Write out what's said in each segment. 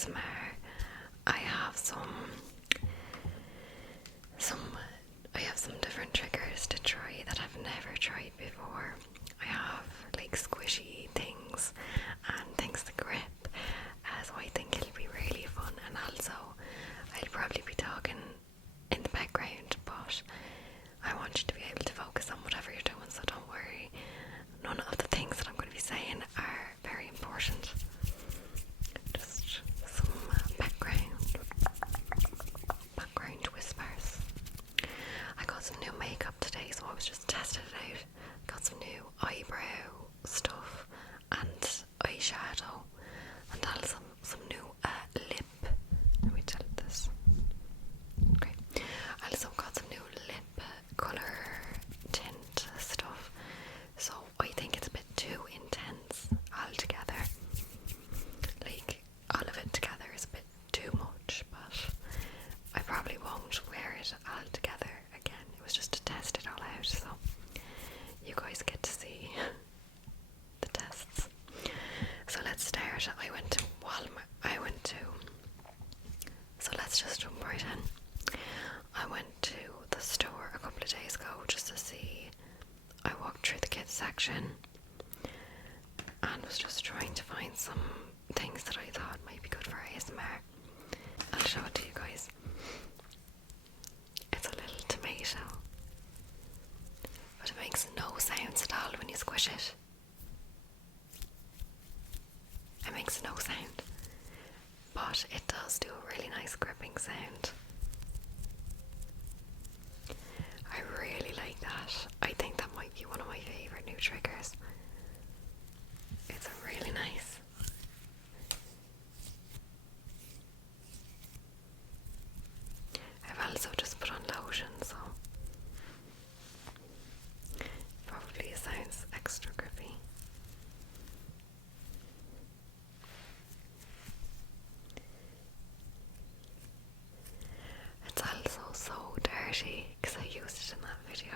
ASMR, I have some different triggers to try that I've never tried before. I have like squishy things and things to grip, so I think it'll be really fun. And also I'll probably be talking in the background, but I want you to be able to focus on whatever you're doing, so don't worry. None of the things that I'm going to be saying are very important. Just some background whispers. I got some new makeup today, so I was just testing it out. Got some new eyebrow stuff and eyeshadow, and also some new lip. Let me tell this. Okay. I also got some new lip colour tint stuff. So I think it's a bit too intense altogether. Like, all of it together is a bit too much, but I probably won't wear it all together again. It was just to test it all out, so you guys get to see the tests. So let's start. I went to Walmart. So let's just jump right in. I went to the store a couple of days ago just to see. I walked through the kids section and was just trying to find some things that I thought might be good for ASMR. I'll show it to you guys. It's a little tomato, but it makes no sounds at all when you squish it. It makes no sound, but it does do a really nice gripping sound. I really like that. I think that might be one of my favourite new triggers. It's really nice. I've also just put on lotion, so probably it sounds extra grippy. It's also so dirty because I used it in that video.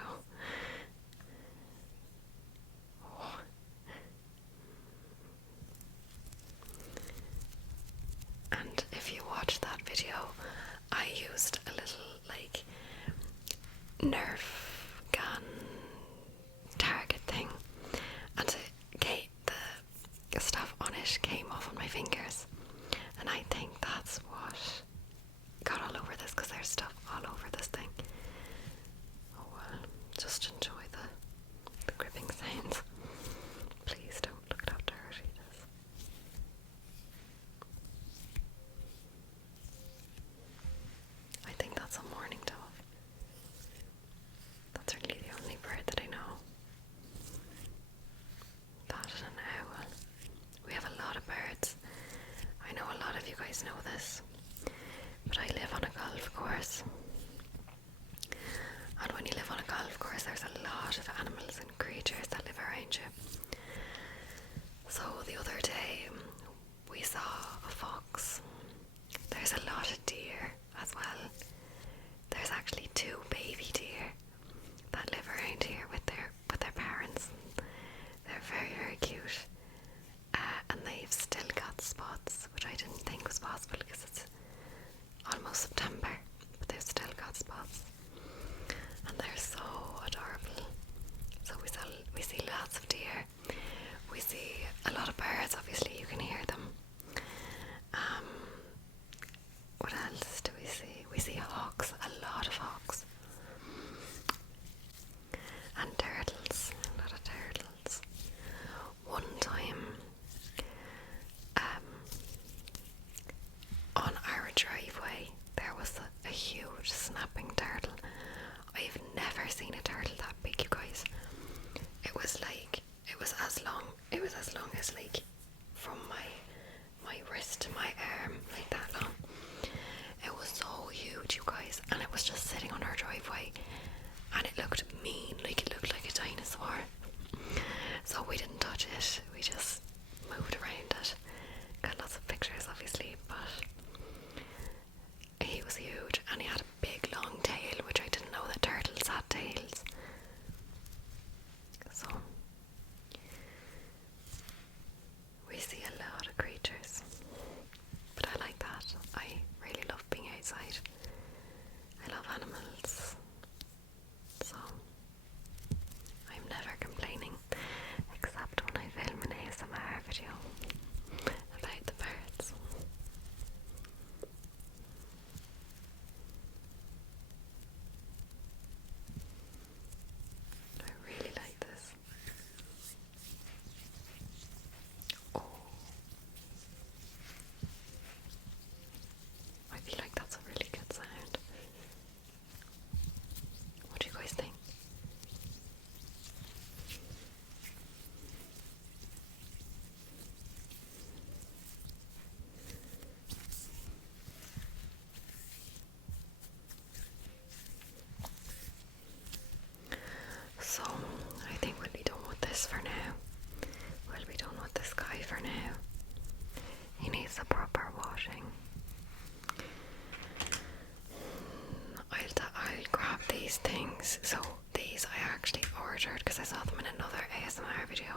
murdered because I saw them in another ASMR video.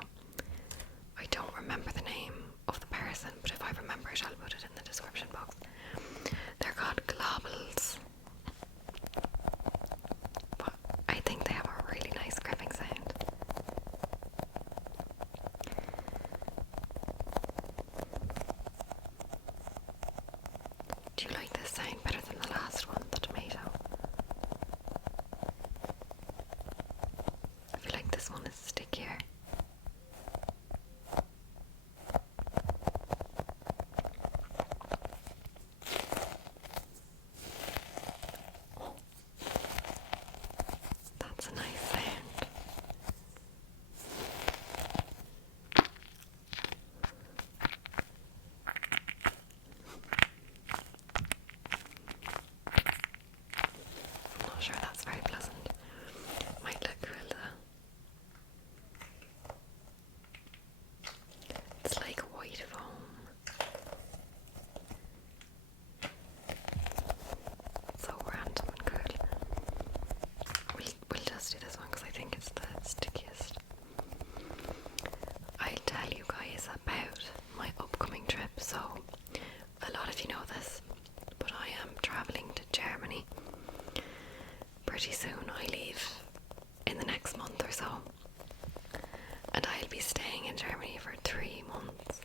I don't remember the name of the person, but if I remember it, I'll put it in the description box. They're called globbles. But I think they have a really nice gripping sound. Do you like this sound better than the last one, the tomato? I feel like this one is stickier. That's a nice sound. I'm not sure that's very pleasant. Might look cool though. It's like white foam. So random and cool. We'll just do this one because I think it's the stickiest. I'll tell you guys about my upcoming trip. So, a lot of you know this, but I am travelling to Germany. Pretty soon I leave in the next month or so. And I'll be staying in Germany for 3 months.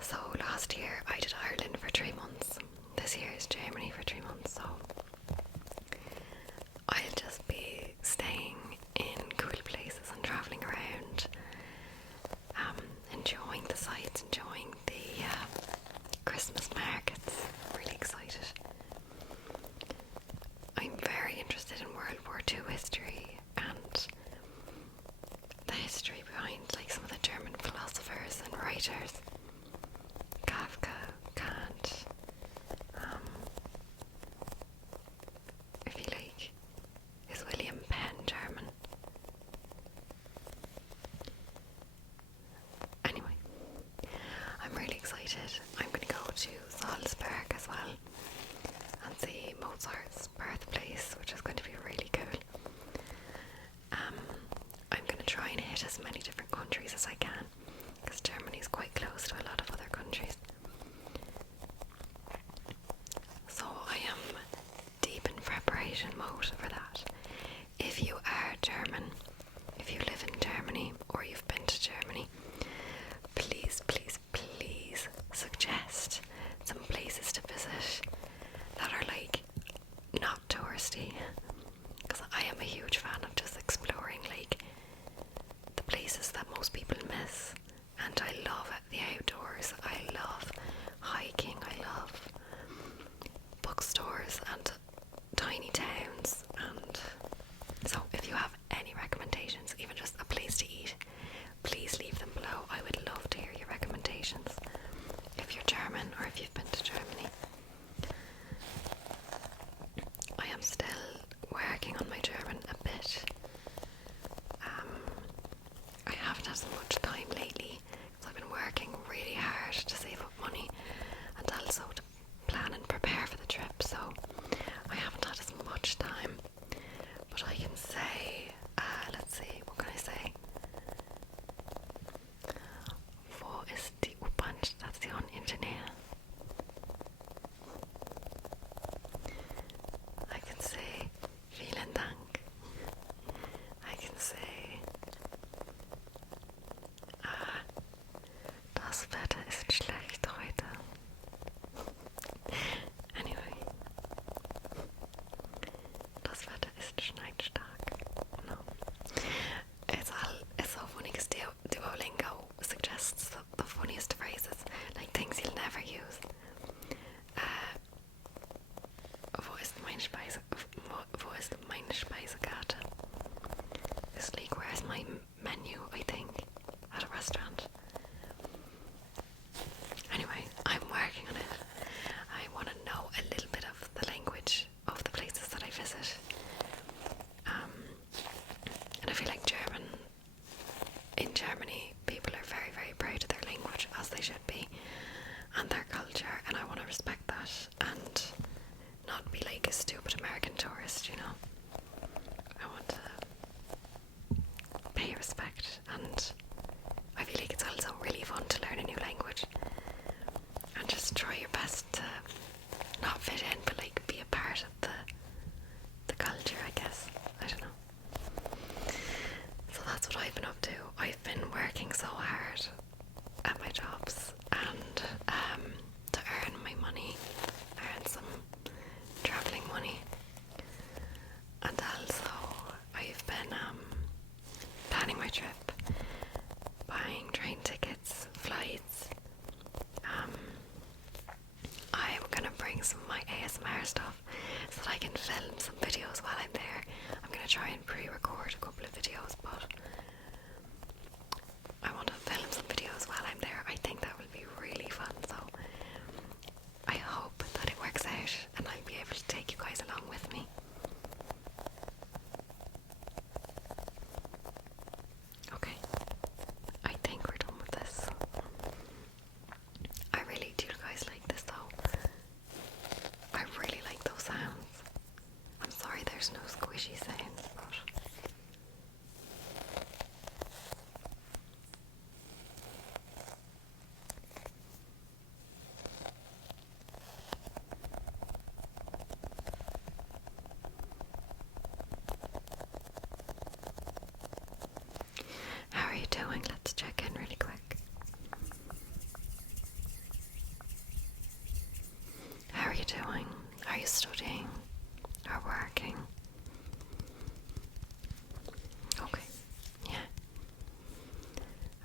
So last year I did Ireland for 3 months. This year is Germany for 3 months, so I'll just be staying in cool places and travelling around, enjoying the sights, enjoying the Christmas markets. Really excited. I'm very interested in World War II history and the history behind like some of the German philosophers and writers. Kafka, Kant. I feel like, is William Penn German? Anyway, I'm really excited. I'm going to go to Salzburg as well and see Mozart's birthplace, which is going to be really cool. I'm going to try and hit as many different countries as I can, because Germany is quite close to a lot of other countries. So I am deep in preparation mode for that. If you are German, if you live in Germany or you've been to Germany, please, please, please suggest some places to visit that are like not touristy, because I am a huge fan of just exploring like the places that most people miss. And I love the outdoors. I love hiking. I love bookstores and tiny towns. And so if you have any recommendations, even just a place to eat, please leave them below. I would love to hear your recommendations if you're German or if you've been to Germany. I am still working on my German a bit. I haven't had so much time lately, so I've been working really hard to save up money and also to plan and prepare for the trip, so I haven't had as much time. But I can say, let's see, what can I say? Wo ist die U-Bahn-Station in der Nähe? I can say, vielen Dank. I can say, das Wetter ist schlecht heute. Anyway, das Wetter ist schneit stark. No. It's so funny because Duolingo suggests the funniest phrases, like things you'll never use. Wo ist meine Speisekarte? It's like, where's my menu, I think, at a restaurant. Anyway, I'm working on it. I want to know a little bit of the language of the places that I visit. And I feel like in Germany, people are very, very proud of their language, as they should be, and their culture, and I want to respect that and not be like a stupid American tourist, you know. I want and I feel like it's also really fun to learn a new language and just try your best to not fit in, but like be a part of the culture, I guess. I don't know. So that's what I've been up to. I've been working so hard at my jobs and to earn my money, earn some travelling money, and also I've been planning my trip, buying train tickets, flights. I'm gonna bring some of my ASMR stuff so that I can film some videos while I'm there. I'm gonna try and pre-record a couple of videos, but I want to film some videos while I'm there. I think that will be really fun, so I hope that it works out and I'll be able to take you guys along with me. Okay, I think we're done with this. I really do guys like this though. I really like those sounds. I'm sorry there's no squishy sounds, but how are you doing? Let's check in really quick. How are you doing? Are you studying or working? Okay, yeah.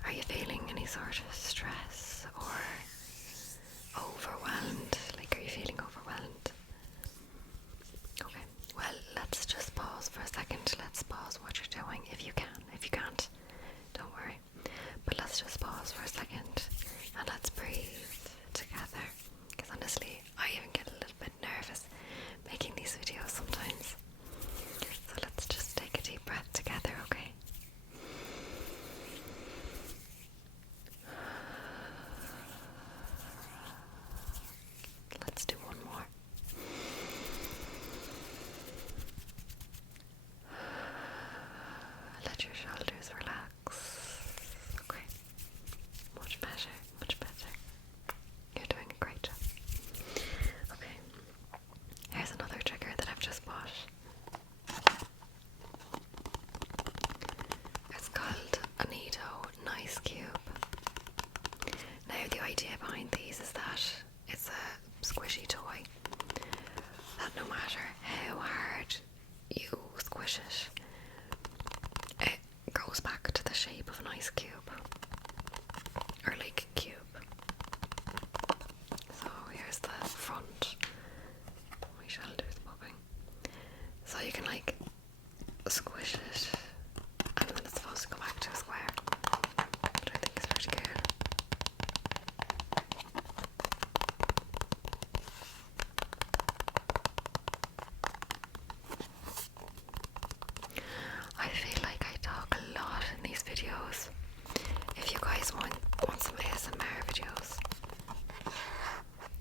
Are you feeling any sort of stress or overwhelmed? Like, are you feeling overwhelmed? Okay, well, let's just pause for a second. Let's pause what you're doing if you can. If you can't, don't worry. But let's just pause for a second and let's breathe together. Because honestly, I even get a little bit nervous making these videos sometimes. So let's just take a deep breath together, okay? Let's do one more. Let your shoulders relax. Okay. Much better, much better. You're doing a great job. Okay. Here's another trigger that I've just bought. It's called a Nido Nice Cube. Now the idea behind these is that it's a squishy toy that no matter how hard you squish it, it goes back to the shape of an ice cube. Or like a cube. So here's the front. My shoulder's popping. So you can like squish it and then it's supposed to go back to a square, which I think is pretty cool. I feel like I talk a lot in these videos. If you guys want some ASMR videos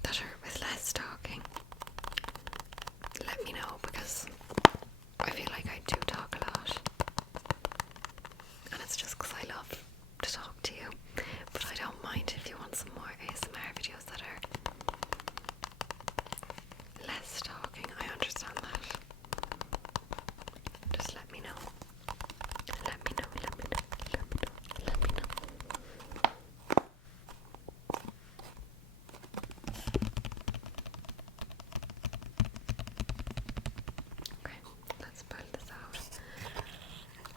that are with less talking, let me know, because I feel like I do talk a lot. And it's just because I love to talk to you. But I don't mind if you want some more ASMR videos that are less talking. I understand that. Just let me know. Let me know, let me know, let me know, let me know. Okay, let's pull this out.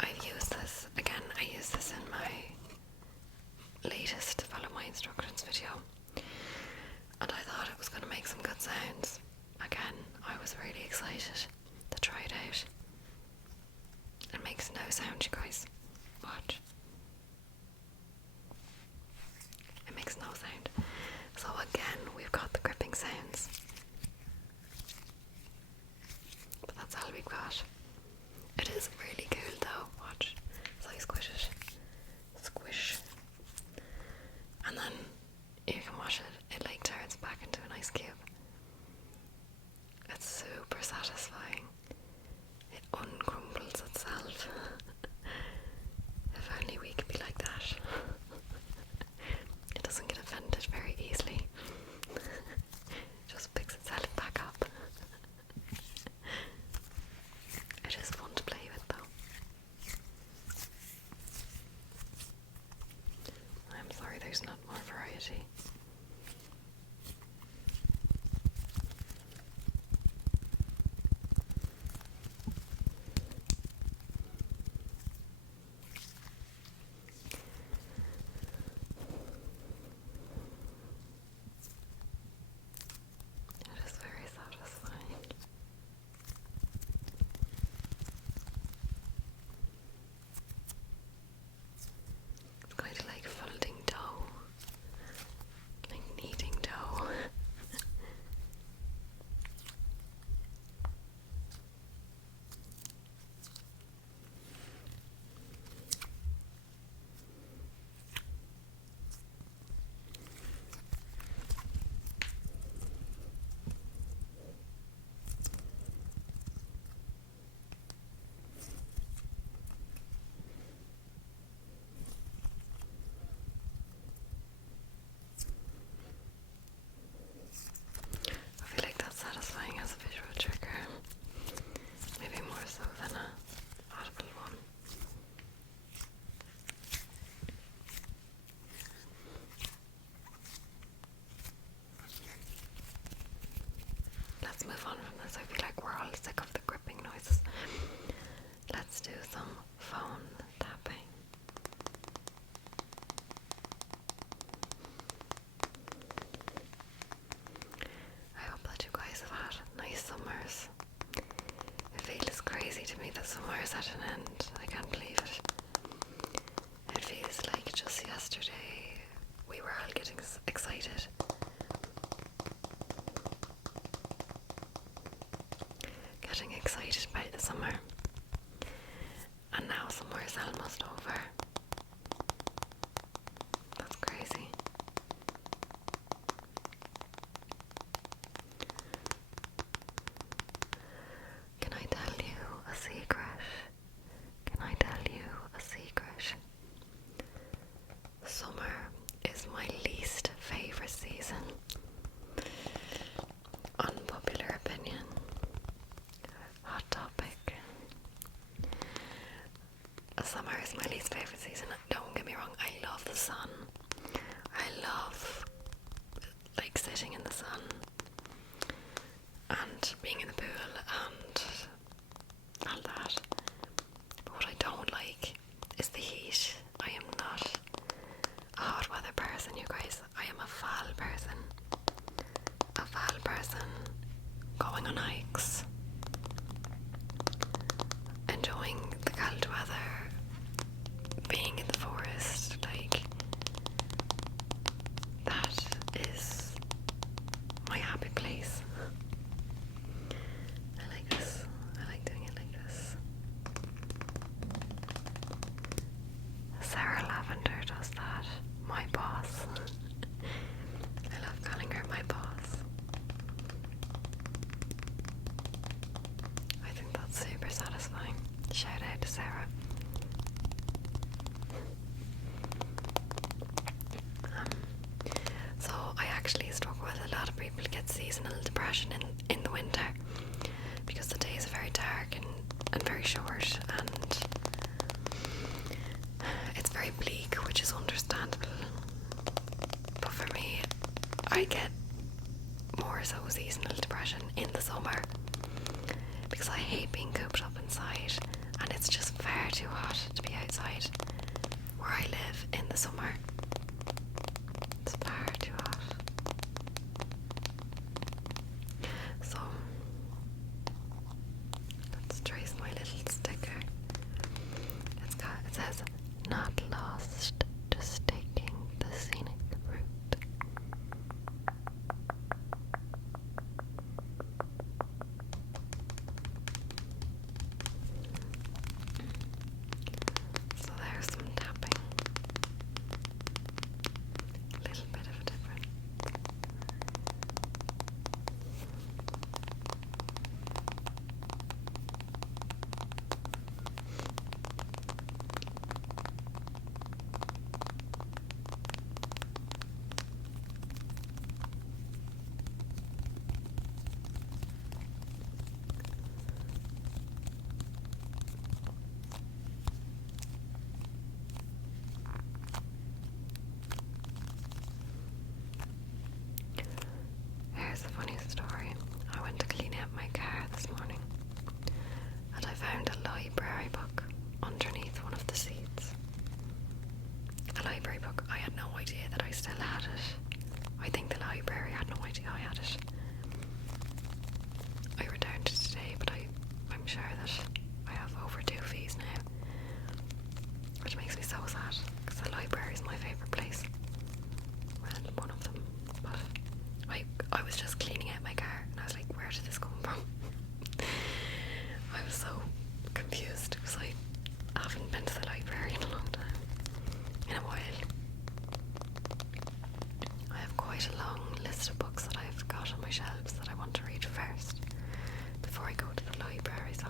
I've used this, again, I used this in my latest Follow My Instructions video. And I thought it was going to make some good sounds. Again, I was really excited to try it out. It makes no sound, you guys. Watch. It makes no sound. So again, we've got the gripping sounds. But that's all we've got. It is really cool though. Watch. So you squish it. Squish. And then you can watch it. It like turns back into an ice cube. It's super satisfying. It uncrumbles itself. If only there's not more variety. It is very satisfying. It's kind of like folding dough, like kneading dough. I feel like that's satisfying as a visual trigger, maybe more so than a audible one. Let's move on from this. I feel like we're all sick of the gripping noises. Let's do some phone tapping. I hope that you guys have had nice summers. It feels crazy to me that summer is at an end. I can't believe it. It feels like just yesterday we were all getting excited. Getting excited by the summer. And now summer is almost over. That's crazy. Can I tell you a secret? Can I tell you a secret? Summer is my least favourite season. Unpopular opinion. Hot topic. Summer is my least favourite season. Don't get me wrong, I love the sun. I love like sitting in the sun and being in the pool and all that. But what I don't like is the heat. I am not a hot weather person, you guys. I am a fall person. A fall person going on hikes, enjoying the cold weather, being in the forest, like that is my happy place. I like this. I like doing it like this. Sarah Lavender does that. My boss. I love calling her my boss. I think that's super satisfying. Shout out to Sarah. So I actually struggle with a lot of people get seasonal depression in the winter because the days are very dark and very short, and it's very bleak, which is understandable. But for me, I get more so seasonal depression in the summer because I hate being cooped up inside, and it's just far too hot to be outside where I live in the summer. It's far too hot. So let's trace my little sticker. It says, not lost, just taking the scenic route. So there's some tapping. A little bit of a different. library book. I had no idea that I still had it. I think the library had no idea I had it. I returned it today, but I'm sure that I have overdue fees now, which makes me so sad, because the library is my favourite place. Well, one of them. But I was just cleaning out my car, and I was like, where did this come from? I was so confused, because I haven't been to the library in a long time. In a while. I have quite a long list of books that I've got on my shelves that I want to read first before I go to the library, so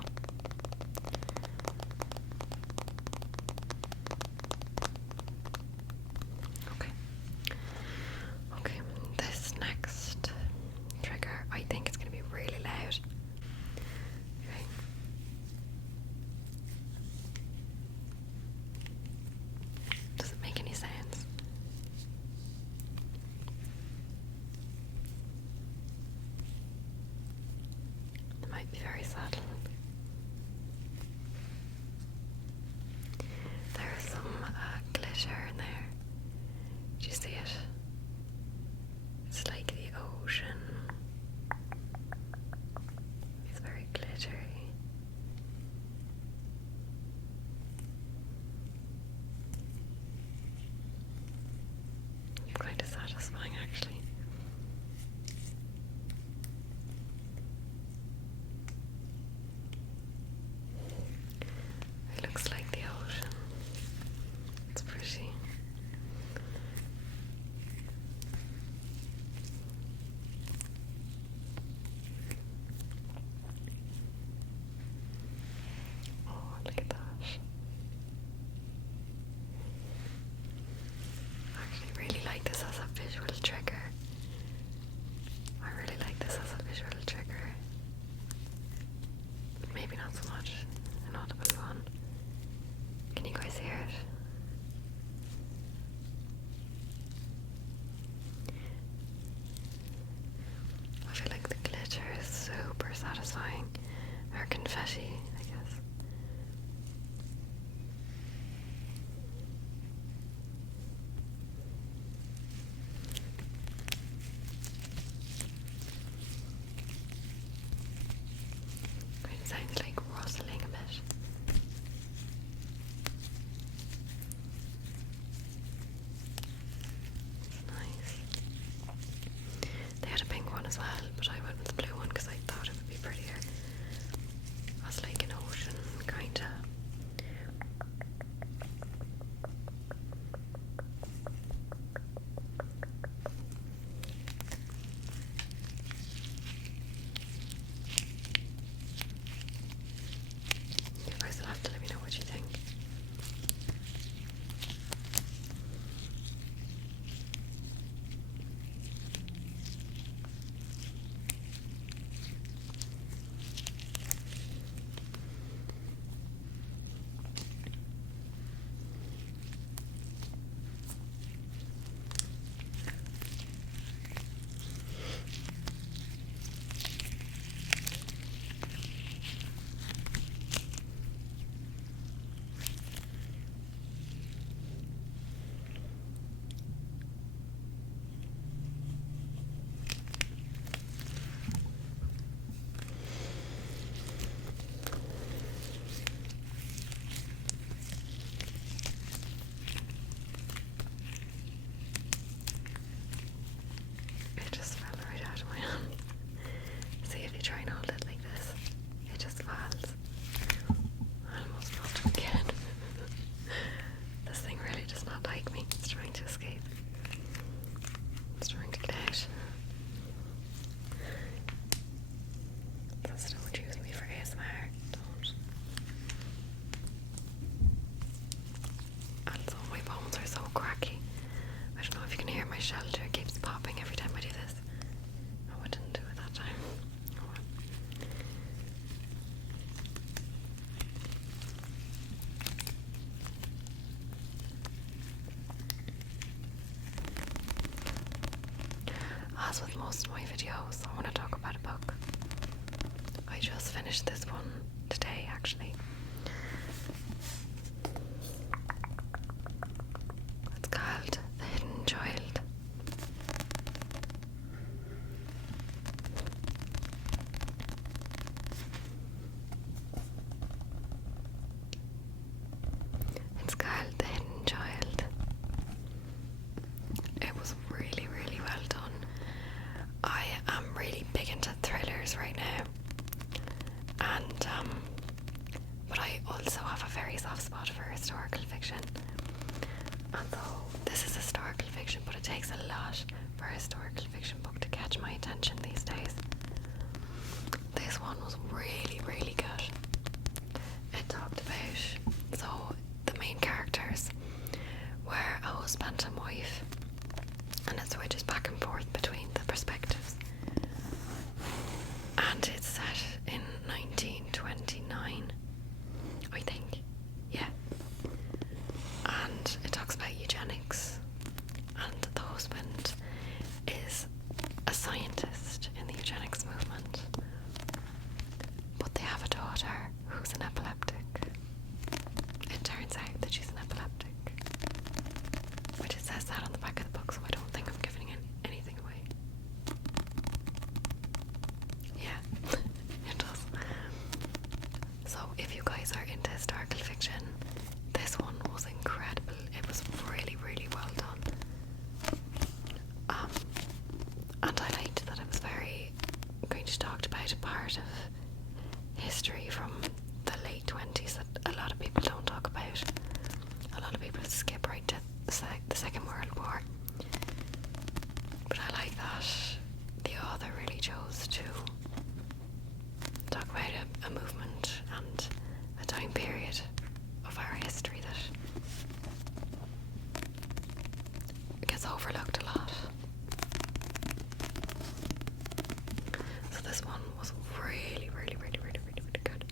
okay, this next trigger, I think it's going to be really loud. Okay. Does it make any sounds? It might be very subtle. There's some glitter in there. Do you see it? It's like the ocean. It's very glittery. It's kind of satisfying, actually. It looks like the ocean. It's pretty. Oh, look at that. I actually really like this as a visual trigger. I really like this as a visual trigger. Maybe not so much an audible one. Can you guys hear it? I feel like the glitter is super satisfying. Or confetti, I guess. It sounds like rustling a bit. It's nice. They had a pink one as well, but I went with the blue one because I thought it would be prettier. As like an ocean, kinda. You guys will have to let me know what you think. It just fell right out of my hand. See, if you try and hold it like this, it just falls. I almost dropped it again. This thing really does not like me. It's trying to escape. It's trying to get out. Just don't use me for ASMR. Don't. And so my bones are so cracky. I don't know if you can hear my shelter. It keeps popping every time I do this. Oh, I didn't do it that time. Oh well. As with most of my videos, I want to talk about a book. I just finished this one today, actually. It's called husband and wife, and it switches back and forth between the perspectives. And it's set in 1929, I think. Yeah. And it talks about eugenics, and the husband is a scientist in the eugenics movement, but they have a daughter who's an epileptic. It turns out that she's an epileptic, which it says that on the back of the book, so I don't think I'm giving anything away. Yeah, it does. So if you guys are into historical fiction, this one was incredible. It was really, really well done. And I liked that it was very going to talk about a part of history from the late 20s that a lot of people don't talk about. A lot of people skip right to the Second World War. But I like that the author really chose to talk about a movement and a time period of our history that gets overlooked a lot. So this one was really, really, really, really, really, really good.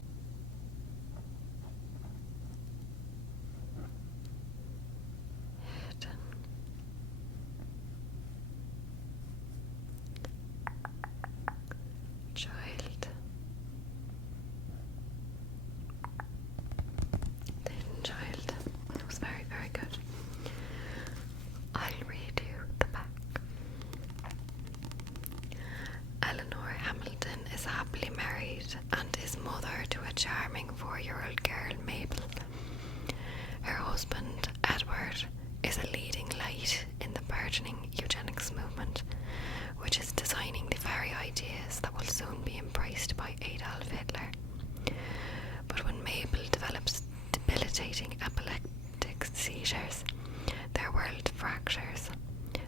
Hidden. Child. The Hidden Child. It was very, very good. I'll read you the back. Eleanor Hamilton is happily married and is mother to a charming 4-year-old girl, Mabel. Her husband, Edward, is a leading light in the burgeoning eugenics movement, which is designing the very ideas that will soon be embraced by Adolf Hitler. But when Mabel develops debilitating epileptic seizures, their world fractures.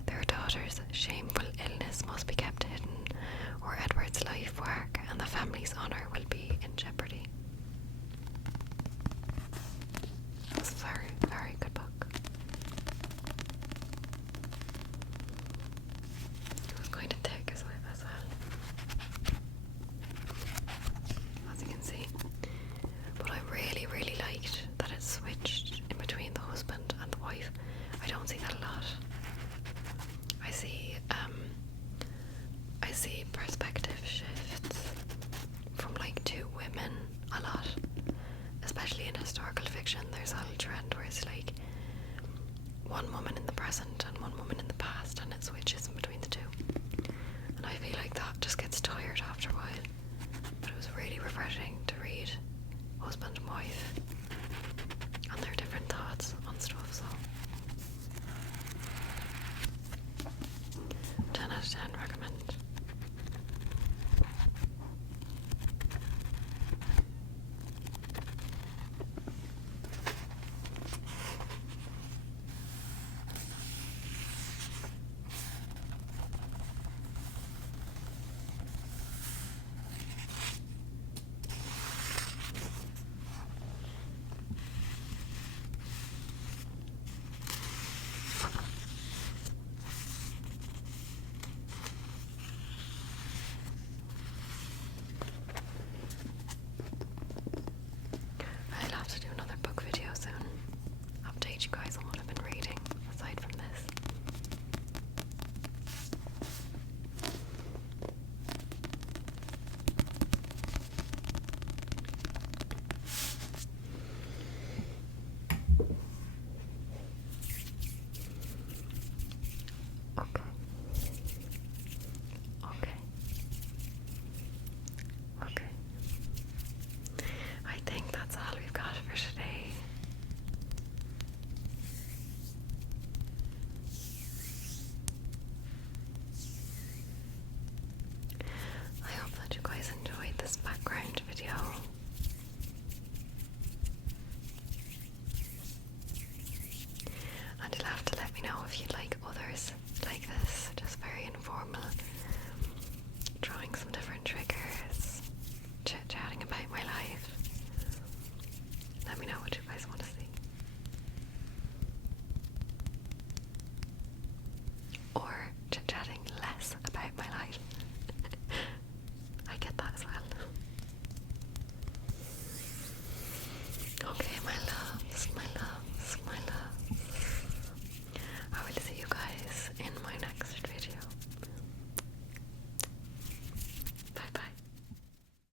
Their daughter's shameful illness must be kept hidden, or Edward's life work and the family's honour will be in jeopardy. It was a very, very good book. It was quite thick as well, as you can see. But I really, really liked that it switched in between the husband and the wife. I don't see that a lot. I see perspective shifts from like two women a lot, especially in historical fiction. There's a whole trend where it's like one woman in the present and one woman in the past, and it switches in between the two. And I feel like that just gets tired after a while. But it was really refreshing to read husband and wife and their different thoughts on stuff. So 10 out of 10 recommend. I'll have to do another book video soon. Update you guys on